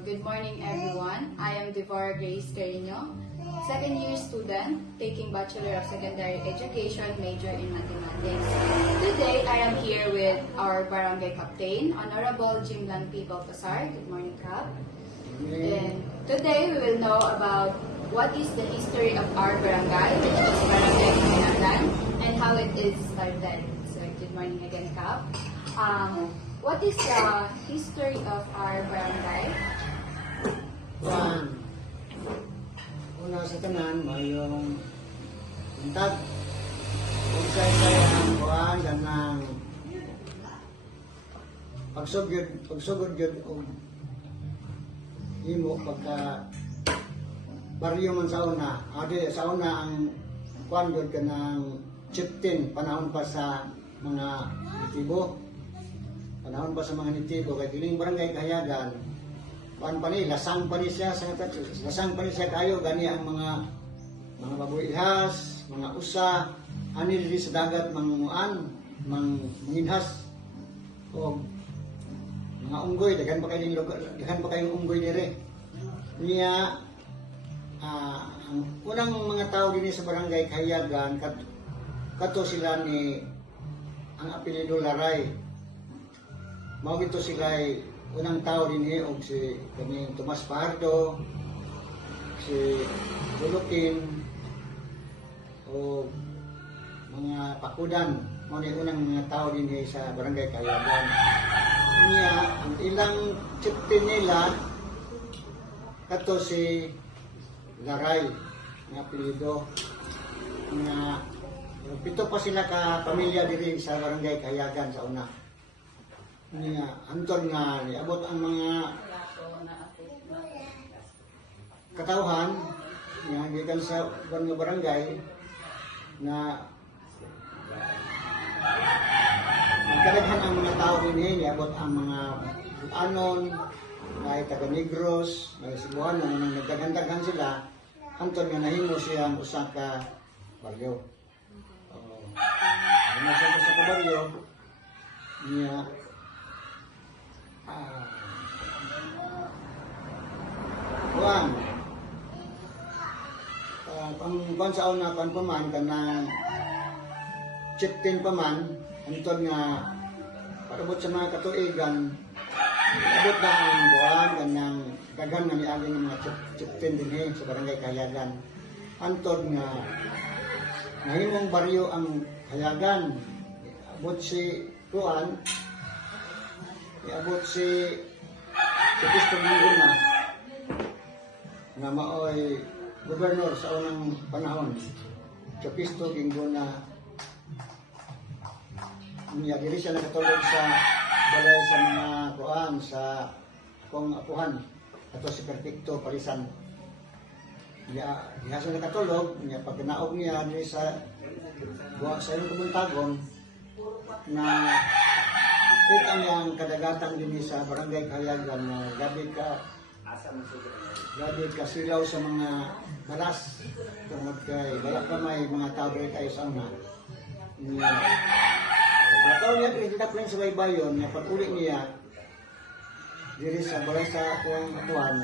good morning everyone. I am Deborah Grace Carino, second year student taking Bachelor of Secondary Education major in Mathematics. Today I am here with our Barangay Captain, Honorable Jimlan P. Baltasar. Good morning, Cap. And today we will know about what is the history of our barangay, which is Barangay Kayangan, and how it is started. So good morning again, Cap. What is the history of our barangay? Una sa tanan, mayroong untag. Kung sa-isaya ang buwan, ganang pagsugod yun o himo pagka baryo man sa una. Adi sa una ang kuwan yun ka ng chieftain, panahon pa sa mga nitibo. Panahon pa sa mga nitibo, kaya gining barangay Kahayagan, paan pa ni, lasang pa ni siya, lasang pa ni siya kayo, gani ang mga baboy ihas, mga usa, ani diri sa dagat, manguan, manginhas, o mga unggoy, daghan pa kayong unggoy diri. Niya, ang unang mga tao din sa barangay Kahayagan, kato sila ni, ang apelido Laray. Mao gito sila ay unang tao din og si kaming Tomas Pardo, si Lulukin, o mga Pakudan. Mao ni unang mga tao din sa barangay Kayagan. Niya, ang ilang chieftain nila kato si Laray, nga apelyido. Nga pito pa sila ka pamilya diri sa barangay Kayagan sa una. Niya, antod nga, niabot ang mga katawhan nga gikan sa mga barangay na nagkalaghan ang mga tao din niabot ang mga anon, may taga-Negros, may Cebuano, nang nagdaghan sila, antod nga nahimo siyang usa ka baryo. Nahimo siya usa ka baryo, niya, Juan, pang sa una paman kanang chieftain paman, antod nga paabot sa mga katuigan, abot na ang buwan kanang daghan nga niagi ng mga chieftain din sa barangay Kayagan. Antod nga nahimong baryo ang Kayagan. Abot si Juan, iabot si Pisto Manguna nga maoy gobernador sa unang panahon. Si Pisto Manguna niya diri siya nakatulog sa balay sa mga kuan sa kong apuhan ato si Perfecto Palisan. Niya siya nakatulog niya pagkanaog niya diri sa iyong kabuntagon na kita niya ang kadagatan din sa barangay Kayagan na gabi ka silaw sa mga balas tungod kay wala pa may mga tao rin tayo sa una. Pagkataon niya pinagkita sa baybayon na pag-uli niya diri sa balay sa kuwang atuan,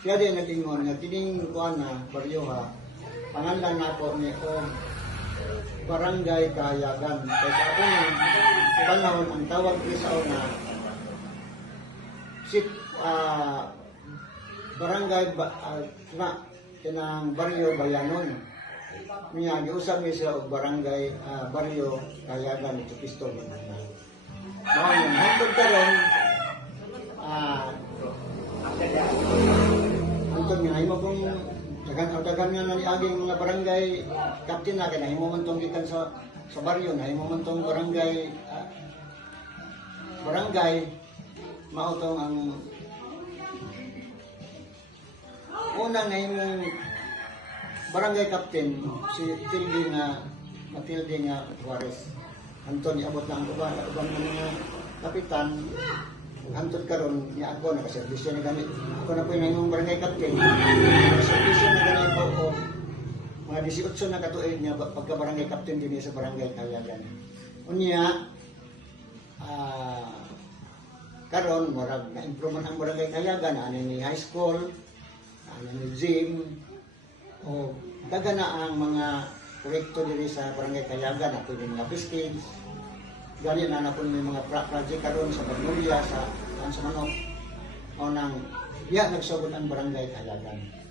siya din nag-ingon na kining kuwan na baryoha pangalan na po ni Barangay Kahayagan. Kaya sa akong panahon, ang tawag ko sa una, Barangay kinang Baryo Bayanon. Niya, giusap niya sila og Barangay Baryo Kahayagan ito Pisto. Ngayon, hantod karon, hantod nga, himo kong dagan nga naniaging mga barangay captain na kaya nahimo man tong gikan sa baryo, nahimo man tong barangay mautong ang unang nahimong barangay captain si Matilde nga Juarez. Anton abot na ang ubang mga kapitan. Hantod karon ni ako nakaserbisyo na ganit. Ako na po yung barangay captain. Nakaserbisyo na ganit po mga 18 na katuig niya pagka barangay captain din sa barangay Kayagan. Unya, karon murag na improve ang barangay Kayagan, ani ni high school, ani ni gym, o daga na ang mga proyekto diri sa barangay Kayagan, ato din mga pistage. Gani na napon may mga project karon sa Magnolia, sa Manok, o nang nagsugot ang barangay Kayagan.